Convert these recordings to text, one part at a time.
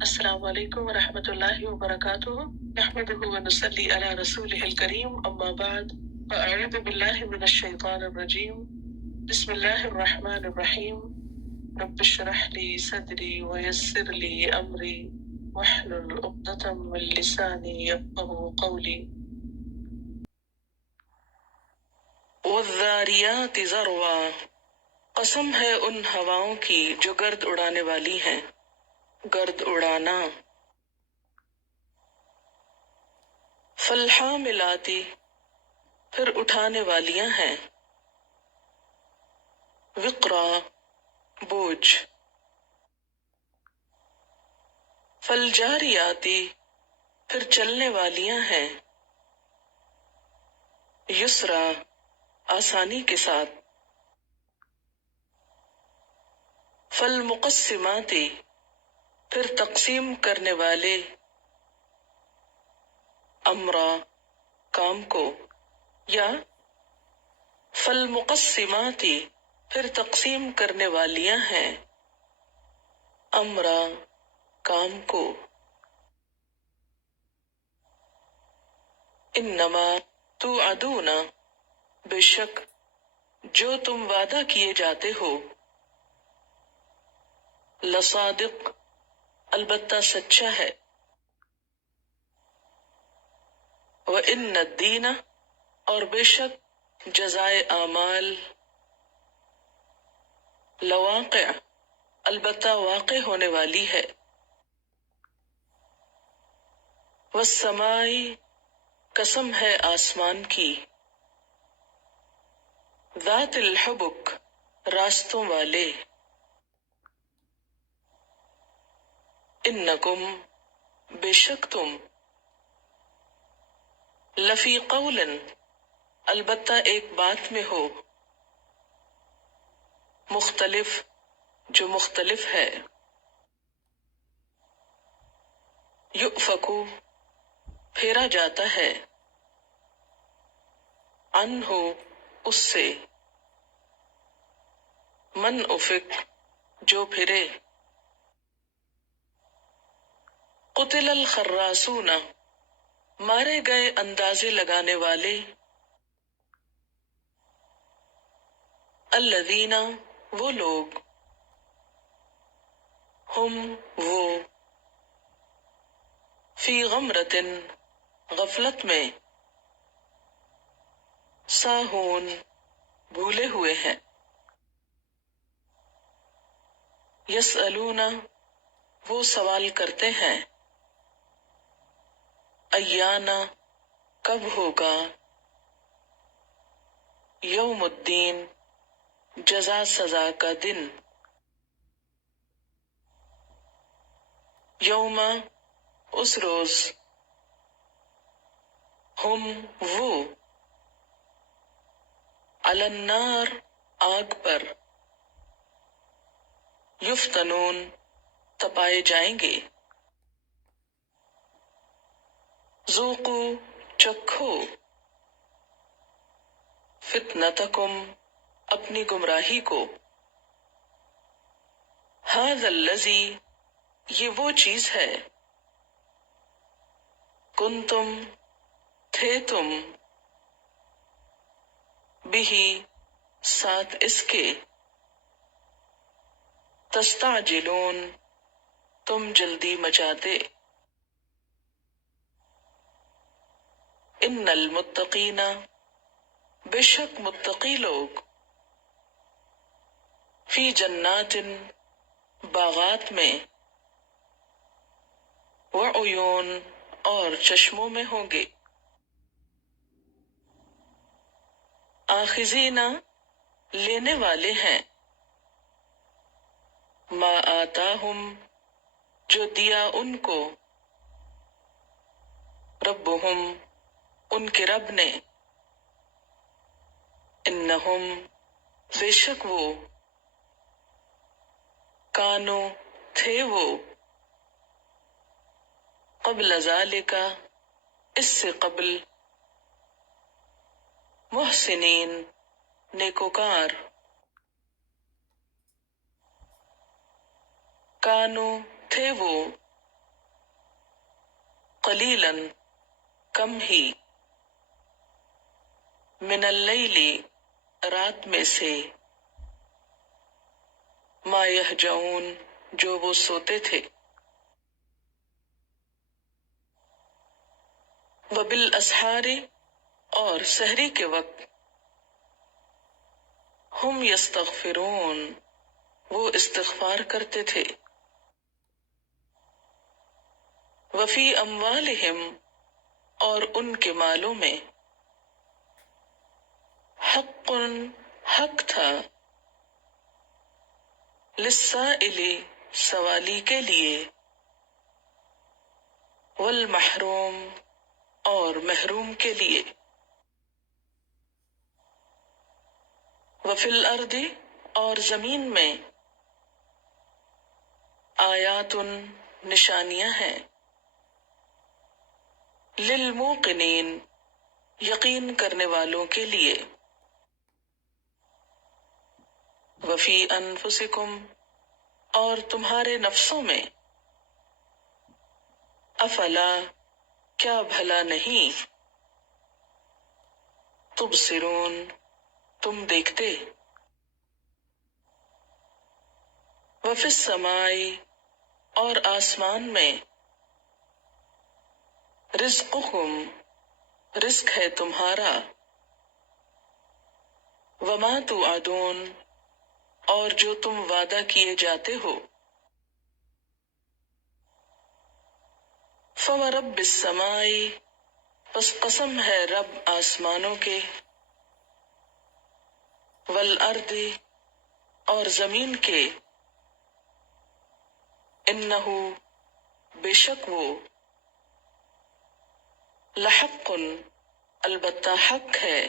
السلام علیکم ورحمۃ اللہ وبرکاتہ نحمده ونصلی علی رسوله الکریم اما بعد فاعوذ باللہ من الشیطان الرجیم بسم اللہ الرحمن الرحیم رب اشرح لي صدری ويسر لي امری واحلل عقدۃ من لسانی یفقهوا قولی والذاریات ذروا، قسم ہے ان ہواؤں کی جو گرد اڑانے والی ہیں، گرد اڑانا۔ فالحاملاتی، پھر اٹھانے والیاں ہیں، وقرا، بوجھ۔ فالجاریاتی، پھر چلنے والیاں ہیں، یسرا، آسانی کے ساتھ۔ فالمقسماتی، پھر تقسیم کرنے والے، امرا، کام کو، یا فالمقسماتی، پھر تقسیم کرنے والیاں ہیں، امرا، کام کو۔ انما توعدون، بے شک جو تم وعدہ کیے جاتے ہو، لصادق، البتہ سچا ہے۔ وَإِنَّ الدِّينَ، اور بے شک جزائے اعمال، لواقع، البتہ واقع ہونے والی ہے۔ والسماء، قسم ہے آسمان کی، ذات الحبک، راستوں والے۔ انکم، بے شک تم، لفی قول، البتہ ایک بات میں ہو، مختلف، جو مختلف ہے۔ یؤفکو، پھیرا جاتا ہے، عنہ، اس سے، من افک، جو پھرے۔ قتل الخراسون، مارے گئے اندازے لگانے والے، الذین، وہ لوگ، ہم، وہ، فی غمرۃ، غفلت میں، ساہون، بھولے ہوئے ہیں۔ یسألون، وہ سوال کرتے ہیں، ایانا، کب ہوگا، یوم الدین، جزا سزا کا دن۔ یوم، اس روز، ہم، وہ، علی النار، آگ پر، یفتنون، تپائے جائیں گے۔ ذوقوا، چکھو، فتنتکم، اپنی گمراہی کو۔ ھذا الذی، یہ وہ چیز ہے، کنتم، تھے تم، بہ، ساتھ اس کے، تستعجلون، تم جلدی مچاتے۔ ان المتقین، بے شک متقی لوگ، فی جنات، باغات میں، وعیون، اور چشموں میں ہوں گے۔ آخذین، لینے والے ہیں، ما آتاہم، جو دیا ان کو، ربہم، ان کے رب نے، انہم، بے شک وہ، کانو، تھے وہ، قبل ذالک، اس سے قبل، محسنین، نیکوکار۔ کانو، تھے وہ، قلیلا کم ہی، من اللیل رات میں سے، ما یہجعون جو وہ سوتے تھے، وبالاسحار اور سحری کے وقت، ہم یستغفرون وہ استغفار کرتے تھے، وفی اموالہم اور ان کے مالوں میں، حق حق تھا، للسائل سوالی کے لیے، والمحروم اور محروم کے لیے، وفی الارض اور زمین میں، آیات نشانیاں ہیں، للموقنین یقین کرنے والوں کے لیے، وفی انفسکم اور تمہارے نفسوں میں، افلا کیا بھلا نہیں، تبصرون تم دیکھتے، وفی السماء اور آسمان میں، رزقکم رزق ہے تمہارا، وما توعدون اور جو تم وعدہ کیے جاتے ہو، فورب السماء پس قسم ہے رب آسمانوں کے، والارض اور زمین کے، انہو بے شک وہ، لحق البتہ حق ہے،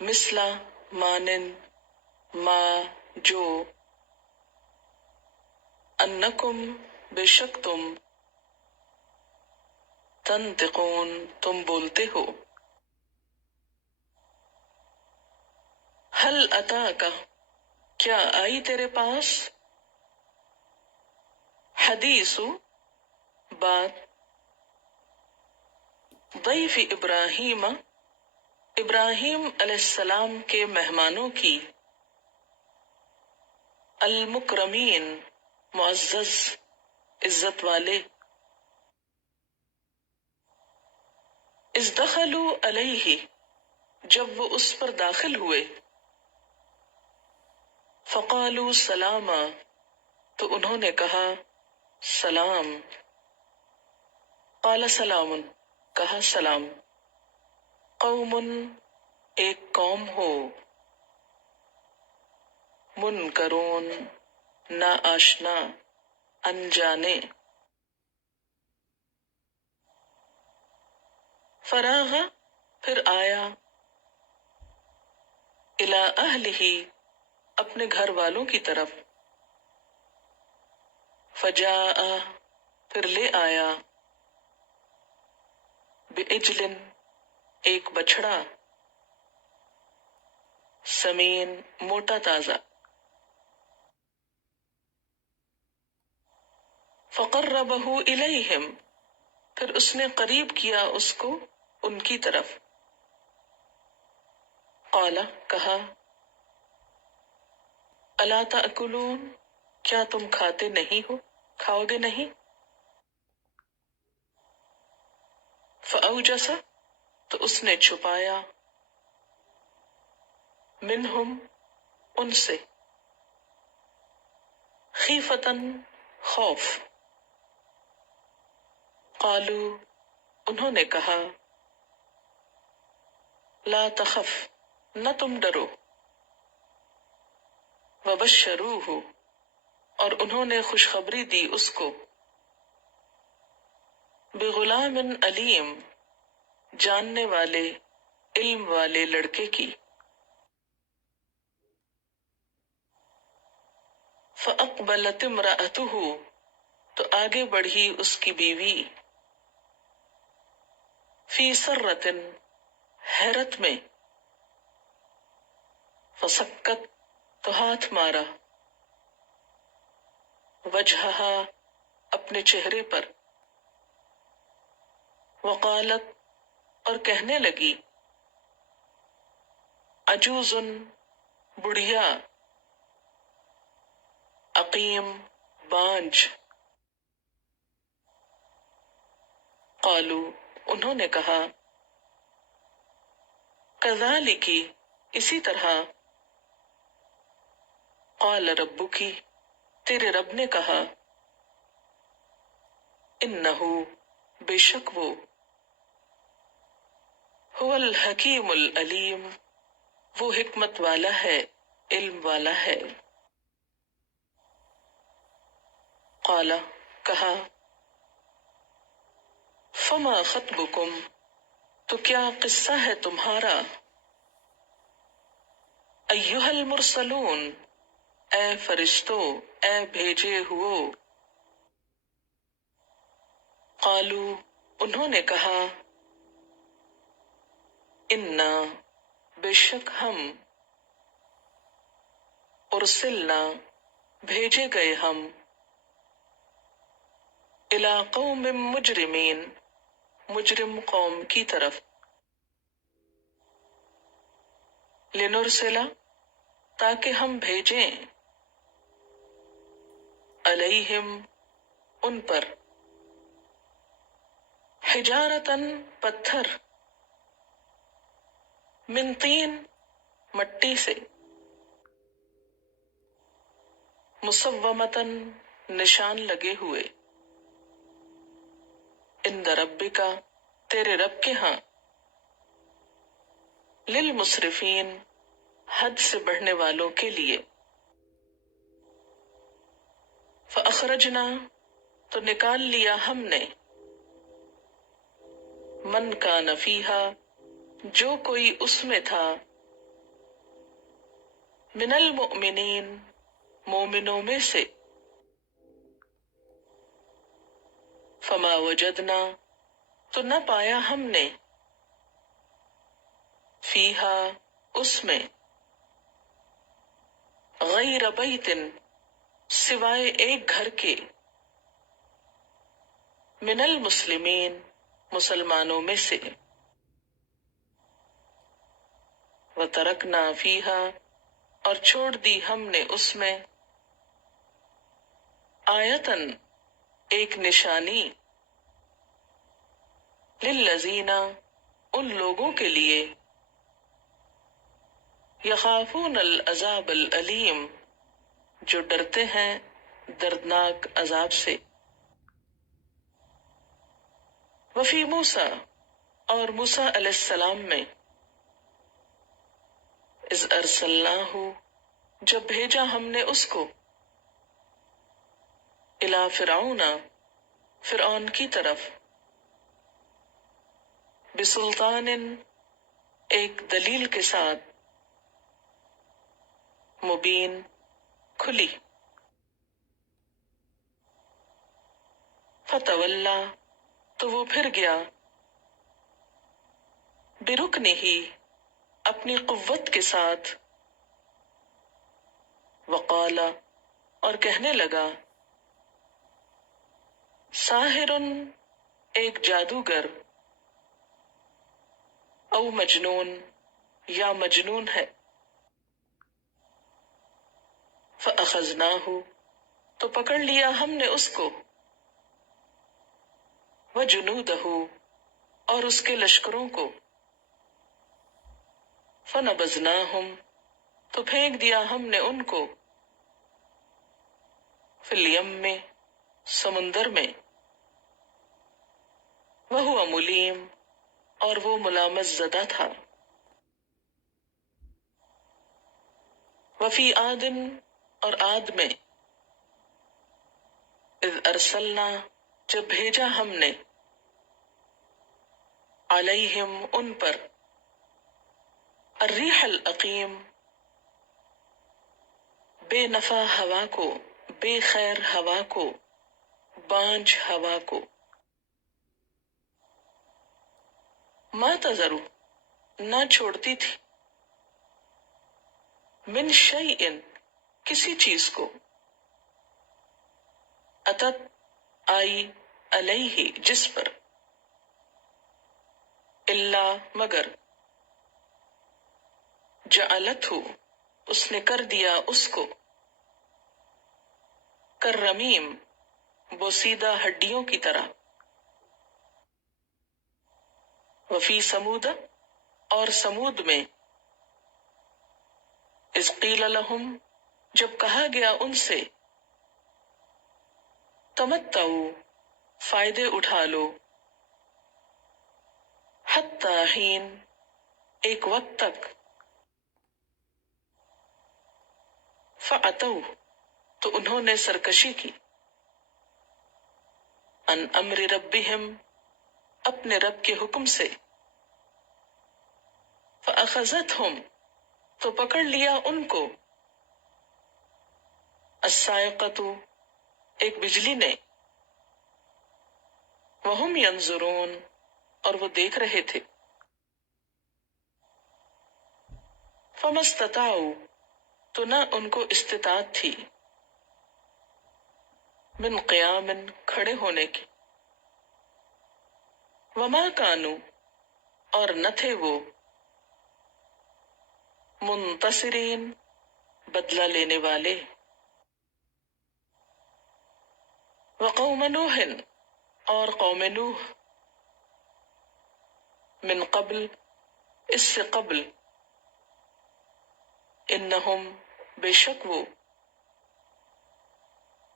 مثلا مانند، ما جو، انکم بے شک تم، تنطقون تم بولتے ہو، حل اتاک کیا آئی تیرے پاس، حدیث بات، ضیف ابراہیم ابراہیم علیہ السلام کے مہمانوں کی، المکرمین معزز عزت والے، اذ دخلوا علیہ جب وہ اس پر داخل ہوئے، فقالوا سلاما تو انہوں نے کہا سلام، قال سلام کہا سلام، قوم ایک قوم ہو، منکرون نا آشنا، انجانے، فراغ پھر آیا، الی اہلہ اپنے گھر والوں کی طرف، فجاء پھر لے آیا، بعجل ایک بچڑا، سمین موٹا تازہ، فقربہ الیہم پھر اس نے قریب کیا اس کو ان کی طرف، قال کہا الا تأکلون کیا تم کھاتے نہیں ہو، کھاؤ گے نہیں، فأوجس تو اس نے چھپایا، منہم ان سے، خیفتن خوف، قالو انہوں نے کہا لا تخف نہ تم ڈرو، وبشروہ اور انہوں نے خوشخبری دی اس کو، بغلام علیم جاننے والے علم والے لڑکے کی، فأقبلت امرأتہ تو آگے بڑھی اس کی بیوی، فی سرۃ حیرت میں، فسکت تو ہاتھ مارا، وجہہا اپنے چہرے پر، وقالت، اور کہنے لگی، عجوز، بڑھیا، عقیم، بانجھ۔ قالو، انہوں نے کہا، کذالک، اسی طرح، قال ربک، تیرے رب نے کہا، انہ، بے شک وہ، هو الحکیم العلیم، وہ حکمت والا ہے، علم والا ہے۔ قال، کہا، فما خطبکم، تو کیا قصہ ہے تمہارا، ایھا المرسلون، اے فرشتو، اے بھیجے ہوئو۔ قالو، انہوں نے کہا، انا، بے شک ہم، ارسلنا، بھیجے گئے ہم، الی قوم مجرمین، مجرم قوم کی طرف، لنرسلا، تاکہ ہم بھیجیں، علیہم، ان پر، حجارتن، پتھر، من طین، مٹی سے، مسومتن، نشان لگے ہوئے، عند ربک، تیرے رب کے ہاں، للمسرفین، حد سے بڑھنے والوں کے لیے، فاخرجنا، تو نکال لیا ہم نے، من کان فیہا، جو کوئی اس میں تھا، من المؤمنین، مومنوں میں سے، فما وجدنا، تو نہ پایا ہم نے، فیہا، اس میں، غیر بیت، سوائے ایک گھر کے، من المسلمین، مسلمانوں میں سے، وترکنا فیہا، اور چھوڑ دی ہم نے اس میں، آیتن، ایک نشانی، للذین، ان لوگوں کے لیے، یخافون العذاب العلیم، جو ڈرتے ہیں دردناک عذاب سے، وفی موسیٰ، اور موسیٰ علیہ السلام میں، اذ ارسلناہ، جب بھیجا ہم نے اس کو، الی فرعون، فرعون کی طرف، بسلطان، ایک دلیل کے ساتھ، مبین، کھلی، فتولی، تو وہ پھر گیا، برکنہ، اپنی قوت کے ساتھ، وقال، اور کہنے لگا، ساحر، ایک جادوگر، او مجنون، یا مجنون ہے، فاخذناہ، تو پکڑ لیا ہم نے اس کو، وجنودہ، اور اس کے لشکروں کو، فنبذناہم، تو پھینک دیا ہم نے ان کو، فی الیم، سمندر میں، وہو ملیم، اور وہ ملامت زدہ تھا، وفی عاد، اور عاد میں، اذ ارسلنا، جب بھیجا ہم نے، علیہم، ان پر، الریح العقیم، بے نفع ہوا کو، بے خیر ہوا کو، بانجھ ہوا کو، ما تذرو، نہ چھوڑتی تھی، من شیئن، کسی چیز کو، اتت، آئی، علیہ، جس پر، اللہ مگر، جعلتہ اس نے کر دیا اس کو، کررمیم بوسیدہ ہڈیوں کی طرح، وفی سمود اور سمود میں، اذ قیل لہم جب کہا گیا ان سے، تمتعوا فائدے اٹھا لو، حتی حین ایک وقت تک، فعتوا تو انہوں نے سرکشی کی، ان امر ربہم اپنے رب کے حکم سے، فاخذتہم تو پکڑ لیا ان کو، الصاعقۃ ایک بجلی نے، وہم ینظرون اور وہ دیکھ رہے تھے، فما استطاعوا تو نہ ان کو استطاعت تھی، من قیام کھڑے ہونے کی، وما کانوا اور نہ تھے وہ، منتصرین بدلہ لینے والے، وقوم نوح اور قوم نوح، من قبل اس سے قبل، انہم بے شک وہ،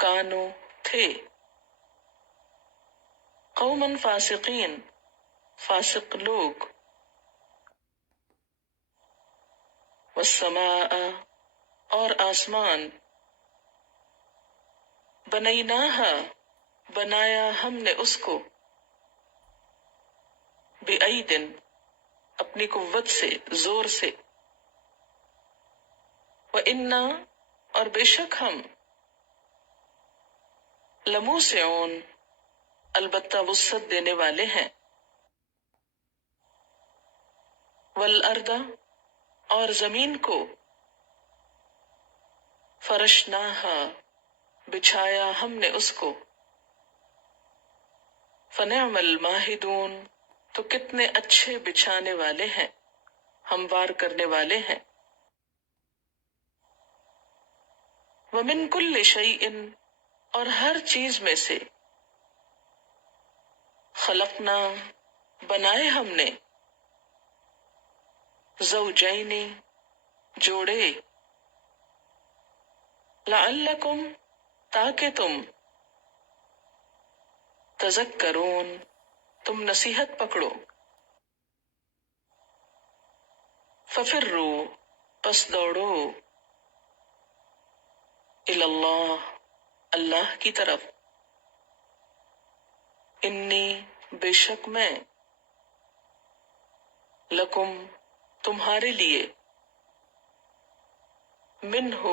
کانو تھے، قوما فاسقین فاسق لوگ، والسماء اور آسمان، بنیناہا بنایا ہم نے اس کو، بِأَیْدٍ اپنی قوت سے زور سے، وَإِنَّا اور بے شک ہم، لموسعون البتہ وسعت دینے والے ہیں، والارض اور زمین کو، فرشناہا بچھایا ہم نے اس کو، فنعم الماہدون تو کتنے اچھے بچھانے والے ہیں، ہموار کرنے والے ہیں، ومن کل شیء اور ہر چیز میں سے، خلقنا بنائے ہم نے، زوجین جوڑے، لعلکم تاکہ تم، تذکرون تم نصیحت پکڑو، ففروا پس دوڑو، الی اللہ اللہ کی طرف، انی بے شک میں، لکم تمہارے لیے، منہ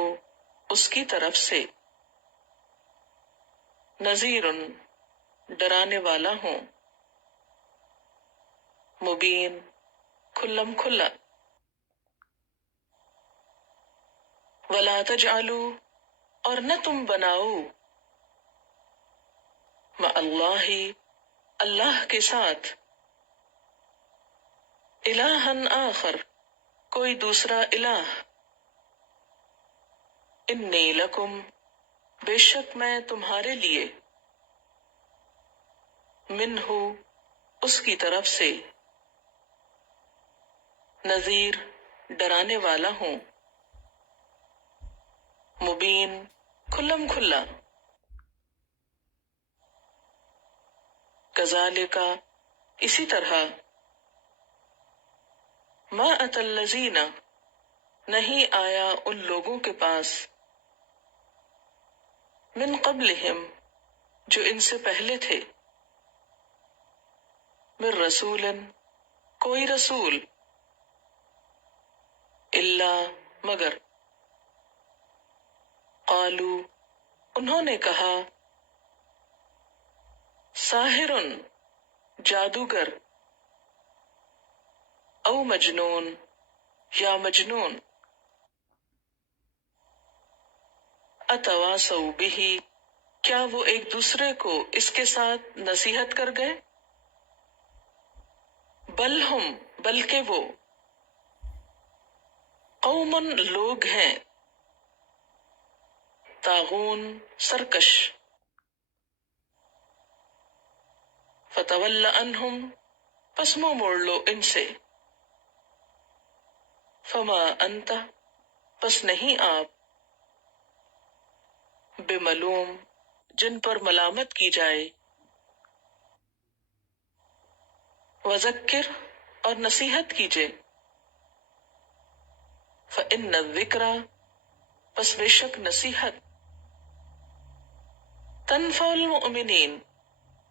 اس کی طرف سے، نذیر ڈرانے والا ہوں، مبین کھلم کھلا، ولا تجعلوا اور نہ تم بناؤ، مع اللہ اللہ کے ساتھ، الہًا آخر کوئی دوسرا الہ، انی لکم بے شک میں تمہارے لیے، منہ اس کی طرف سے، نذیر ڈرانے والا ہوں، مبین کھلم کھلا، کذالک اسی طرح، ما اتی الذین نہیں آیا ان لوگوں کے پاس، من قبلہم جو ان سے پہلے تھے، من رسول کوئی رسول، الا مگر، قالو انہوں نے کہا، ساحر جادوگر، او مجنون یا مجنون، اتواصوا بہ کیا وہ ایک دوسرے کو اس کے ساتھ نصیحت کر گئے، بل ہم بلکہ وہ قوم لوگ ہیں طاغون سرکش فتول عنہم پس منہ موڑ لو ان سے فما انت پس نہیں آپ بملوم جن پر ملامت کی جائے وذکر اور نصیحت کیجئے فإن الذکرى پس بے شک نصیحت تنفع المؤمنین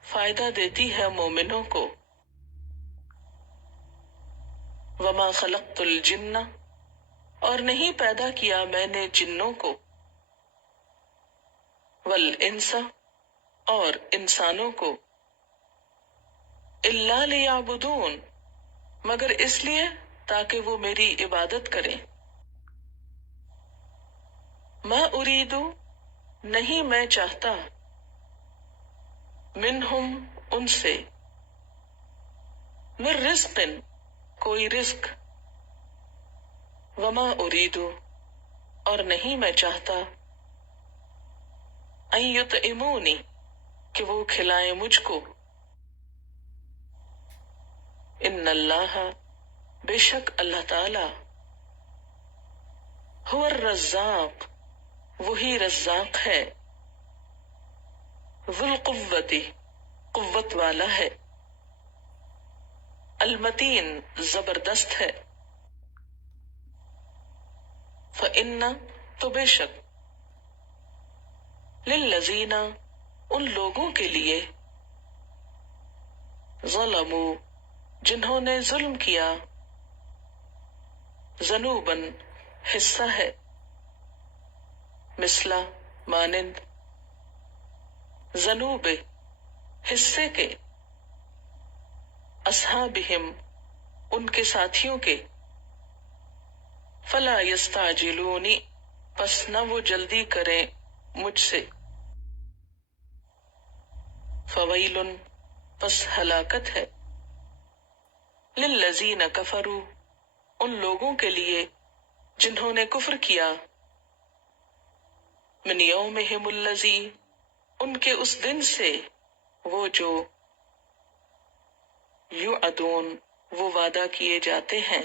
فائدہ دیتی ہے مومنوں کو وما خلقت الجن اور نہیں پیدا کیا میں نے جنوں کو والانس اور انسانوں کو الا لیعبدون مگر اس لیے تاکہ وہ میری عبادت کریں ما اریدو نہیں میں چاہتا منہم ان سے من رزق کوئی رزق وما اریدو اور نہیں میں چاہتا ان یطعمونی کہ وہ کھلائیں مجھ کو ان اللہ بے شک اللہ تعالی هو الرزاق وہی رزاق ہے ذو القوت قوت والا ہے المتین زبردست ہے فإن تو بے شک للذین ان لوگوں کے لیے ظلموا جنہوں نے ظلم کیا ذنوباً حصہ ہے مثلا مانند ذنوب حصے کے اصحابہم ان کے ساتھیوں کے فلا یستعجلونی پس نہ وہ جلدی کریں مجھ سے فویل پس ہلاکت ہے للذین کفروا ان لوگوں کے لیے جنہوں نے کفر کیا من یومہم الذی ان کے اس دن سے وہ جو یوعدون وہ وعدہ کیے جاتے ہیں